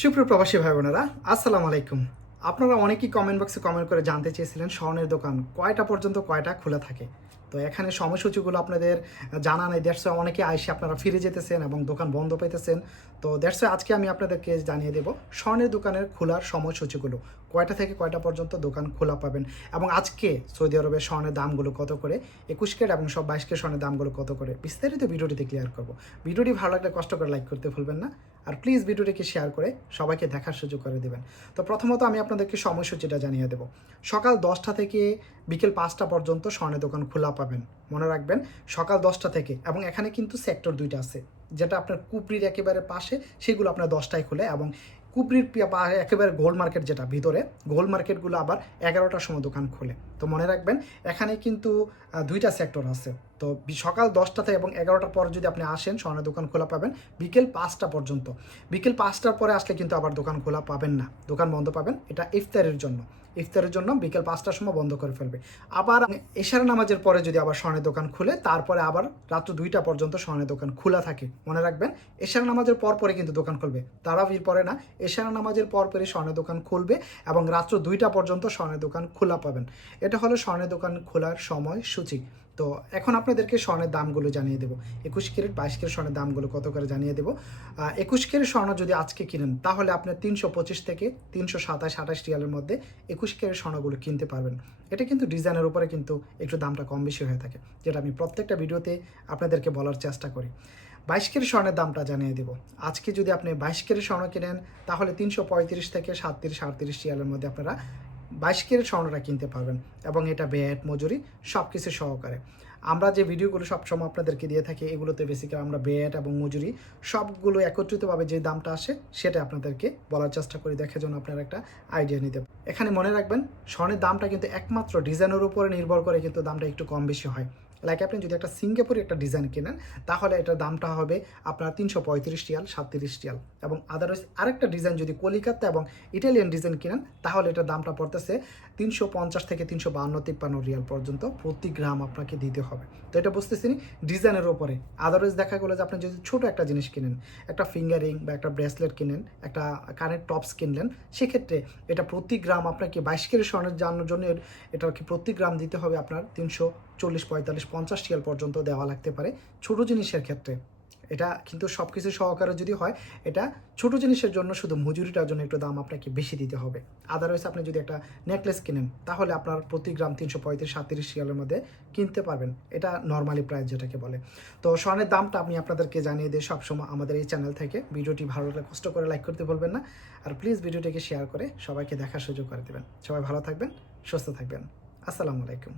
সুপ্রিয় প্রবাসী ভাই বোনেরা আসসালামু আলাইকুম। আপনারা অনেকেই কমেন্ট বক্সে কমেন্ট করে জানতে চেয়েছিলেন স্বর্ণের দোকান কয়টা পর্যন্ত কয়টা খোলা থাকে। তো এখানে সময়সূচিগুলো আপনাদের জানা নেই দ্যাটস অনেকে আইসে আপনারা ফিরে যেতেছেন এবং দোকান বন্ধ পেতেছেন তো দ্যাটস আজকে আমি আপনাদেরকে জানিয়ে দেব স্বর্ণের দোকানের খোলার সময়সূচিগুলো, কয়টা থেকে কয়টা পর্যন্ত দোকান খোলা পাবেন এবং আজকে সৌদি আরবের স্বর্ণের দামগুলো কত করে, একুশ কেট এবং সব বাইশ কেট স্বর্ণের দামগুলো কত করে, বিস্তারিত ভিডিওটিতে ক্লিয়ার করব। ভিডিওটি ভালো লাগলে কষ্ট করে লাইক করতে ভুলবেন না। আর প্লিজ ভিডিওটিকে শেয়ার করে সবাইকে দেখার সুযোগ করে দেবেন। তো প্রথমত আমি আপনাদেরকে সময়সূচিটা জানিয়ে দেব। সকাল দশটা থেকে বিকেল পাঁচটা পর্যন্ত স্বর্ণের দোকান খোলা পাবেন। মনে রাখবেন, সকাল দশটা থেকে এবং এখানে কিন্তু সেক্টর দুইটা আছে। যেটা আপনার কুপড়ির একেবারে পাশে, সেগুলো আপনার দশটায় খুলে এবং কুপরির একেবারে গোল মার্কেট যেটা ভিতরে গোল মার্কেটগুলো আবার এগারোটার সময় দোকান খোলে। তো মনে রাখবেন, এখানে কিন্তু দুইটা সেক্টর আছে। তো সকাল দশটাতে এবং এগারোটার পর যদি আপনি আসেন, স্বর্ণের দোকান খোলা পাবেন, বিকেল পাঁচটা পর্যন্ত। বিকেল পাঁচটার পরে আসলে কিন্তু আবার দোকান খোলা পাবেন না। দোকান বন্ধ পাবেন। এটা ইফতারের জন্য। ইফতারের জন্য বিকেল পাঁচটার সময় বন্ধ করে ফেলবে। আবার এশার নামাজের পরে যদি আবার স্বর্ণের দোকান খুলে, তারপরে আবার রাত্র দুইটা পর্যন্ত স্বর্ণের দোকান খোলা থাকে। মনে রাখবেন, এশার নামাজের পর পরে কিন্তু দোকান খুলবে। তারাবির পরে না এশার নামাজের পর পরে স্বর্ণের দোকান খুলবে এবং রাত্র দুইটা পর্যন্ত স্বর্ণের দোকান খোলা পাবেন। এটা হলো স্বর্ণের দোকান খোলার সময় সূচি তো এখন আপনাদেরকে স্বর্ণের দামগুলো জানিয়ে দেবো। একুশ ক্যারেট, বাইশ ক্যারেট স্বর্ণের দামগুলো কত করে জানিয়ে দেবো? একুশ ক্যারেট স্বর্ণ যদি আজকে কিনেন, তাহলে আপনি তিনশো পঁচিশ থেকে তিনশো সাতাশ, আঠাশ রিয়ালের মধ্যে একুশ ক্যারেট স্বর্ণগুলো কিনতে পারবেন। এটা কিন্তু ডিজাইনের উপরে কিন্তু একটু দামটা কম বেশি হয়ে থাকে, যেটা আমি প্রত্যেকটা ভিডিওতে আপনাদেরকে বলার চেষ্টা করি। বাইশ কেজি স্বর্ণের দামটা জানিয়ে দেবো। আজকে যদি আপনি বাইশ কেজি স্বর্ণ কিনেন, তাহলে তিনশো পঁয়ত্রিশ থেকে সাতত্রিশ আটত্রিশ রিয়ালের মধ্যে আপনারা বাইশ কেজি স্বর্ণটা কিনতে পারবেন এবং এটা ব্যাট, মজুরি সব কিছু সহকারে। আমরা যে ভিডিওগুলো সবসময় আপনাদেরকে দিয়ে থাকি, এগুলোতে বেসিক্যালি আমরা ব্যাট এবং মজুরি সবগুলো একত্রিতভাবে যে দামটা আসে, সেটা আপনাদেরকে বলার চেষ্টা করি দেখার জন্য আপনারা একটা আইডিয়া নিতে। এখানে মনে রাখবেন, স্বর্ণের দামটা কিন্তু একমাত্র ডিজাইনের উপরে নির্ভর করে কিন্তু দামটা একটু কম বেশি হয়। লাইক আপনি যদি একটা সিঙ্গাপুরি একটা ডিজাইন কেনেন, তাহলে এটার দামটা হবে আপনার তিনশো পঁয়ত্রিশ টিয়াল সাতত্রিশ রিয়াল। এবং আদারওয়াইজ আরেকটা ডিজাইন যদি কলিকাতা এবং ইটালিয়ান ডিজাইন কেনেন, তাহলে এটার দামটা পড়তেছে তিনশো পঞ্চাশ থেকে তিনশো বান্ন তিপ্পান্ন রিয়াল পর্যন্ত প্রতি গ্রাম আপনাকে দিতে হবে। তো এটা বুঝতেছি ডিজাইনের ওপরে আদারওয়াইজ দেখা গেলো যে আপনি যদি ছোটো একটা জিনিস কিনেন, একটা ফিঙ্গারিং বা একটা ব্রেসলেট কিনেন, একটা কানের টপস কিনলেন, সেক্ষেত্রে এটা প্রতি গ্রাম আপনাকে বাইশ কেজি স্বর্ণের জন্য এর- এটা কি প্রতি গ্রাম দিতে হবে আপনার তিনশো চল্লিশ, পঁয়তাল্লিশ, পঞ্চাশ রিয়াল পর্যন্ত দেওয়া লাগতে পারে ছোট জিনিসের ক্ষেত্রে। এটা কিন্তু সব কিছু সহকারে যদি হয়, এটা ছোট জিনিসের জন্য শুধু মজুরিটার জন্য একটু দাম আপনাকে বেশি দিতে হবে। আদারওয়াইজ আপনি যদি একটা নেকলেস কিনেন, তাহলে আপনার প্রতি গ্রাম তিনশো পঁয়ত্রিশ সাতত্রিশ রিয়ালের মধ্যে কিনতে পারবেন। এটা নর্মালি প্রাইস যেটাকে বলে। তো স্বর্ণের দামটা আমি আপনাদেরকে জানিয়ে দিই সবসময় আমাদের এই চ্যানেল থেকে। ভিডিওটি ভালো লাগলে কষ্ট করে লাইক করতে বলবেন না। আর প্লিজ ভিডিওটিকে শেয়ার করে সবাইকে দেখার সুযোগ করে দেবেন। সবাই ভালো থাকবেন, সুস্থ থাকবেন। আসসালামু আলাইকুম।